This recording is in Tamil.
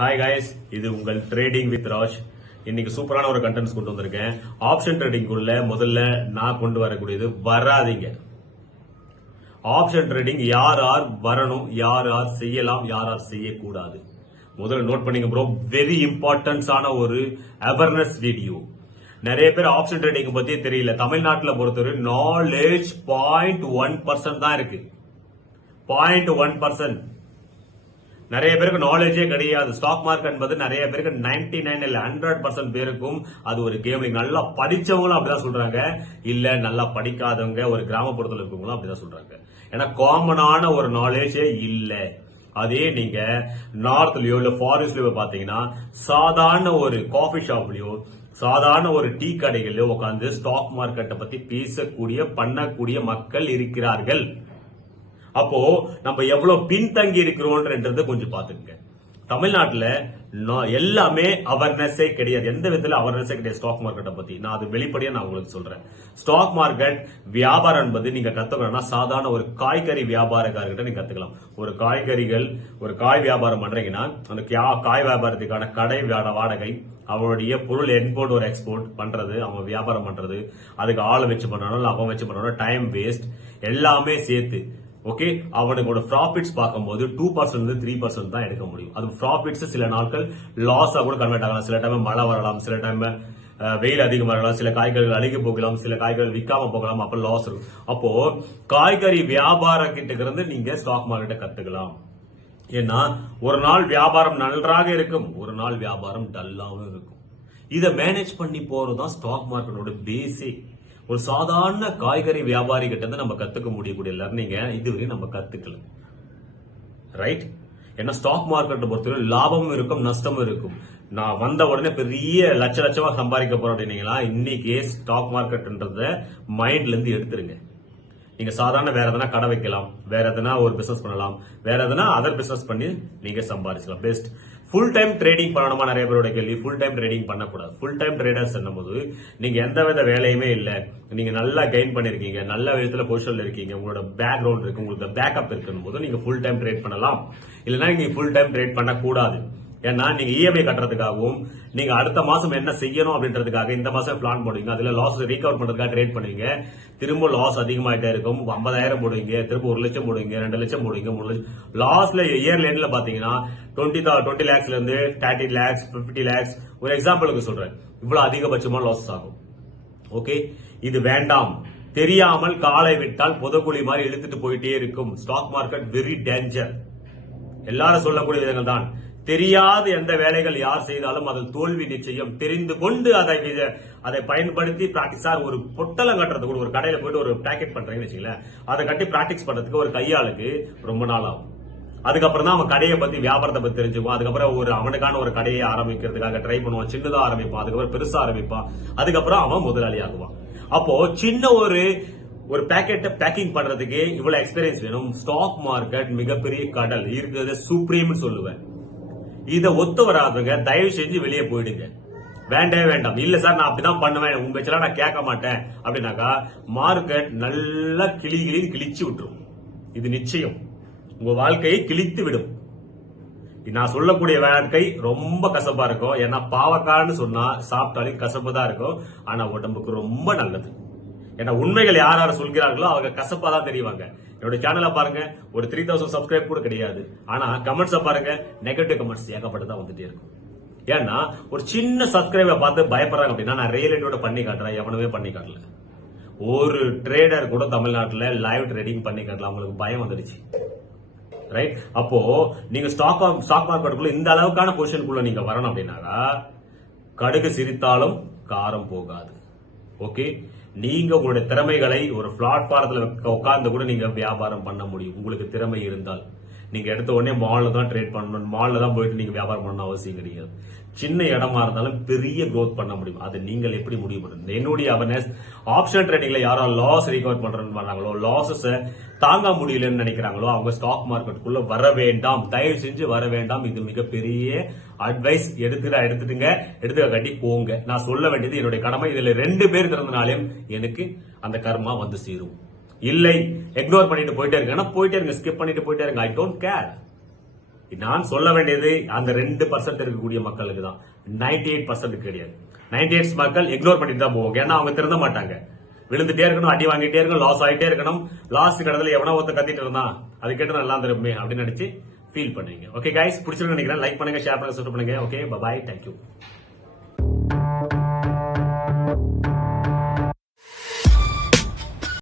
ஹாய் காய்ஸ், இது உங்கள் ட்ரேடிங் வித் ராஜ். இன்னைக்கு சூப்பரான ஒரு கண்டென்ட்ஸ் கொண்டு வந்திருக்கேன். ஆப்ஷன் ட்ரேடிங்குள்ள முதல்ல நான் கொண்டு வரக்கூடியது வராதீங்க. ஆப்ஷன் ட்ரேடிங் யார் யார் வரணும், யார் யார் செய்யலாம், யார் யார் செய்யக்கூடாது, முதல்ல நோட் பண்ணிங்க ப்ரோ. வெரி இம்பார்ட்டன்ஸான ஒரு அவேர்னஸ் வீடியோ. நிறைய பேர் ஆப்ஷன் ட்ரேடிங் பத்தி தெரியல. தமிழ்நாட்டில் பொறுத்தவரை நாலேஜ் 0.1% தான் இருக்கு. 0.1%. நிறைய பேருக்கு நாலேஜே கிடையாது. ஸ்டாக் மார்க்கெட் என்பது நிறைய பேருக்கு 99 இல்ல 100% பேருக்கும் அது ஒரு கேமிங். நல்லா படிச்சவங்களும் அப்படிதான் சொல்றாங்க, இல்ல நல்லா படிக்காதவங்க ஒரு கிராமப்புறத்தில் இருக்கவங்களும் அப்படிதான் சொல்றாங்க. ஏன்னா காமனான ஒரு நாலேஜே இல்ல. அதே நீங்க நார்த்லயோ இல்ல ஃபாரஸ்ட்லயோ பாத்தீங்கன்னா சாதாரண ஒரு காஃபி ஷாப்லயோ சாதாரண ஒரு டீ கடைகளிலோ உட்காந்து ஸ்டாக் மார்க்கெட்டை பத்தி பேசக்கூடிய பண்ணக்கூடிய மக்கள் இருக்கிறார்கள். அப்போ நம்ம எவ்வளவு பின்தங்கி இருக்கிறோம்ன்றது கொஞ்சம் பாத்துக்கங்க. தமிழ்நாட்டுல எல்லாமே அவேர்னஸே கிடையாது. எந்த விதத்துல அவேர்னஸே கிடையாது ஸ்டாக் மார்க்கெட்டை பத்தி. நான் அது வெளிப்படையா நான் உங்களுக்கு சொல்றேன். ஸ்டாக் மார்க்கெட் வியாபாரம் என்பது நீங்க கத்துக்கணும்னா சாதாரண ஒரு காய்கறி வியாபாரக்காரர்கிட்ட நீங்க கத்துக்கலாம். ஒரு காய் வியாபாரம் பண்றீங்கன்னா அந்த காய் வியாபாரத்துக்கான கடை வாடகை, அவருடைய பொருள் இம்போர்ட் ஒரு எக்ஸ்போர்ட் பண்றது, அவங்க வியாபாரம் பண்றது, அதுக்கு ஆளை வச்சு பண்ணணும், அவன் வச்சு பண்ணணும், டைம் வேஸ்ட் எல்லாமே சேர்த்து ஓகே. அவனுக்கு ப்ராஃபிட்ஸ் பார்க்கும்போது 2% 3% தான் எடுக்க முடியும். அது ப்ராஃபிட்ஸ் சில நாட்கள் லாஸா கூட கன்வெர்ட் ஆகலாம். சில டைம் மழை வரலாம், சில டைம் வெயில் அதிகமாக இருக்கலாம், சில காய்கறிகள் அழுகி போகலாம், சில காய்கறிகள் விற்காம போகலாம், அப்ப லாஸ் இருக்கும். அப்போ காய்கறி வியாபார கிட்ட இருந்து நீங்க ஸ்டாக் மார்க்கெட்டை கத்துக்கலாம். ஏன்னா ஒரு நாள் வியாபாரம் நன்றாக இருக்கும், ஒரு நாள் வியாபாரம் டல்லாவும் இருக்கும். இதை மேனேஜ் பண்ணி போறதுதான் ஸ்டாக் மார்க்கெட்டோட பேஸே. ஒரு சாதாரண காய்கறி வியாபாரி கிட்ட இருந்து நம்ம கத்துக்க முடியக்கூடிய லர்னிங்க இதுவரை நம்ம கத்துக்கல, ரைட்? ஏன்னா ஸ்டாக் மார்க்கெட்டை பொறுத்தவரை லாபமும் இருக்கும், நஷ்டமும் இருக்கும். நான் வந்த உடனே பெரிய லட்சமா சம்பாதிக்க போறோம் அப்படின்னீங்களா, இன்னைக்கு ஸ்டாக் மார்க்கெட்ன்றத மைண்ட்ல இருந்து எடுத்துருங்க. நீங்க சாதாரண வேற எதனா கடை வைக்கலாம், வேற எதனா ஒரு பிசினஸ் பண்ணலாம், வேற எதனா அதர் பிசினஸ் பண்ணி நீங்க சம்பாதிக்கலாம். பெஸ்ட். ஃபுல் டைம் ட்ரேடிங் பண்ணணுமா நிறைய பேரோட கேள்வி. ஃபுல் டைம் ட்ரேடிங் பண்ணக்கூடாது. ஃபுல் டைம் ட்ரேடர்ஸ் என்னும்போது நீங்க எந்த வித வேலையுமே இல்ல, நீங்க நல்லா கெயின் பண்ணிருக்கீங்க, நல்ல விதத்துல பொசிஷன்ல இருக்கீங்க, உங்களோட பேக்ரவுண்ட் இருக்கு, உங்களுக்கு பேக்கப் இருக்குன்னு போது நீங்க ஃபுல் டைம் ட்ரேட் பண்ணலாம். இல்லைன்னா நீங்க ஃபுல் டைம் ட்ரேட் பண்ணக்கூடாது. ஏன்னா நீங்க இஎம்ஐ கட்டுறதுக்காகவும் நீங்க அடுத்த மாசம் என்ன செய்யணும் அப்படின்றதுக்காக இந்த மாசம் பிளான் போடுவீங்க, அதுல லாஸ் ரீகவர் பண்றதுக்காக ட்ரேட் பண்ணுவீங்க. திரும்ப லாஸ் அதிகமாயிட்டே இருக்கும். 50,000 போடுவீங்க, திரும்ப 1 லட்சம் போடுவீங்க, 2 லட்சம் போடுவீங்க, 3 லட்சம். லாஸ்ட்ல இயர்ல எண்ட்ல பாத்தீங்கன்னா 20 lakhsல இருந்து 30 lakhs 50 lakhs ஒரு எக்ஸாம்பிளுக்கு சொல்றேன், இவ்வளவு அதிகபட்சமா லாஸ் ஆகும். ஓகே, இது வேண்டாம். தெரியாமல் காலை விட்டால் புதக்குழி மாதிரி இழுத்துட்டு போயிட்டே இருக்கும். Stock market very danger. எல்லாரும் சொல்லக்கூடிய விதங்கள் தான். தெரியாத எந்த வேலைகள் யார் செய்தாலும் அதில் தோல்வி நிச்சயம். தெரிந்து கொண்டு அதை பயன்படுத்தி பிராக்டிஸா ஒரு பொட்டலம் கட்டுறது கூட, ஒரு கடையில போயிட்டு ஒரு பேக்கெட் பண்றீங்கன்னு வச்சுங்களேன், அதை கட்டி பிராக்டிஸ் பண்றதுக்கு ஒரு கையாளுக்கு ரொம்ப நாள் ஆகும். அதுக்கப்புறம் தான் அவன் கடையை பத்தி வியாபாரத்தை பத்தி தெரிஞ்சுக்குவான். அதுக்கப்புறம் அவனுக்கான ஒரு கடையை ஆரம்பிக்கிறதுக்காக ட்ரை பண்ணுவான். சின்னதா ஆரம்பிப்பான், அதுக்கப்புறம் பெருசா ஆரம்பிப்பான், அதுக்கப்புறம் அவன் முதலாளி ஆகுவான். அப்போ சின்ன ஒரு பேக்கிங் பண்றதுக்கு இவ்வளவு எக்ஸ்பீரியன்ஸ் வேணும். ஸ்டாக் மார்க்கெட் மிகப்பெரிய கடல் இருக்கிறது, சுப்ரீம் சொல்லுவேன். இதை ஒத்து வராதுங்க, தயவு செஞ்சு வெளியே போயிடுங்க. வேண்டவே வேண்டாம். இல்ல சார் நான் அப்படிதான் பண்ணுவேன், உங்க பேச்செல்லாம் நான் கேட்க மாட்டேன் அப்படின்னாக்கா மார்க்கெட் நல்லா கிழிச்சு விட்டுரும். இது நிச்சயம் உங்க வாழ்க்கையை கிழித்து விடும். நான் சொல்லக்கூடிய வாழ்க்கை ரொம்ப கசப்பா இருக்கும். ஏன்னா பாவக்கான்னு சொன்னா சாப்பிட்டாலும் கசப்பு தான் இருக்கும், ஆனா உடம்புக்கு ரொம்ப நல்லது. ஏன்னா உண்மைகள் யார் சொல்கிறார்களோ அவங்க கசப்பா தான் தெரிவாங்க. என்னோட சேனலை பாருங்க, ஒரு 3000 சப்ஸ்கிரைப் கூட கிடையாது. ஆனா கமெண்ட்ஸ் பாருங்க, நெகட்டிவ் கமெண்ட்ஸ் ஏகப்பட்டதான் வந்துட்டே இருக்கும். ஏன்னா ஒரு சின்ன சப்ஸ்கிரைபை பார்த்து பயப்படுறாங்க. அப்படின்னா நான் ரியலிட்டியோட பண்ணி காட்டுறேன், எவனுமே பண்ணி காட்டல. ஒரு ட்ரேடர் கூட தமிழ்நாட்டில் லைவ் ட்ரேடிங் பண்ணி காட்டல, அவங்களுக்கு பயம் வந்துடுச்சு, ரைட்? அப்போ நீங்க ஸ்டாக் மார்க்கெட்டுக்குள்ள இந்த அளவுக்கான பொசிஷனுக்குள்ள நீங்க வரணும் அப்படின்னாக்கா கடுகு சிரித்தாலும் காரம் போகாது. ஓகே, நீங்க உங்களுடைய திறமைகளை ஒரு பிளாட்ஃபாரத்துல உட்கார்ந்து கூட நீங்க வியாபாரம் பண்ண முடியும். உங்களுக்கு திறமை இருந்தால் நீங்க எடுத்த உடனே மால்ல தான் ட்ரேட் பண்ணணும், மால்ல தான் போயிட்டு நீங்க வியாபாரம் பண்ணணும் அவசியம் கிடையாது. சின்ன இடமா இருந்தாலும் பெரிய growth பண்ண முடியும். அது நீங்கள் எப்படி முடிவு பண்ணுங்க. என்னுடைய அவேர்னஸ், ஆப்ஷன் ட்ரேடிங்ல யாரோ லாஸ் ரிகவர் பண்றாங்களோ, லாசஸ் தாங்க முடியலன்னு நினைக்கிறாங்களோ அவங்க ஸ்டாக் மார்க்கெட்டுக்குள்ள வர வேண்டாம், தயவு செஞ்சு வர வேண்டாம். இது மிகப்பெரிய அட்வைஸ். எடுத்துக்க கட்டி போங்க. நான் சொல்ல வேண்டியது என்னுடைய கடமை. இதுல 2 பேர் திறந்தனாலும் எனக்கு அந்த கர்மா வந்து சேரும். இல்லை இக்னோர் பண்ணிட்டு போயிட்டே இருங்க, ஸ்கிப் பண்ணிட்டு போயிட்டே இருங்க. I don't care. நான் சொல்ல வேண்டியது அந்த 2% இருக்கக்கூடிய மக்களுக்கு தான், 98% கிடையாது. 98 மக்கள் இக்னோர் பண்ணிட்டு தான் போவாங்க. ஏன்னா அவங்க திருந்த மாட்டாங்க. விழுந்துட்டே இருக்கணும், அடி வாங்கிட்டே இருக்கணும், லாஸ் ஆகிட்டே இருக்கணும். லாஸ்ட் கடத்துல எவனோ ஒருத்தர் கத்திட்டு இருந்தான், அது கேட்டு நல்லா திரும்பி அப்படின்னு நினைச்சு ஃபீல் பண்ணுவீங்க. ஓகே கைஸ், பிடிச்சிருக்கு நினைக்கிறேன். லைக் பண்ணுங்க, ஷேர் பண்ணுங்க, சப்ஸ்கிரைப் பண்ணுங்க. Okay, bye, thank you.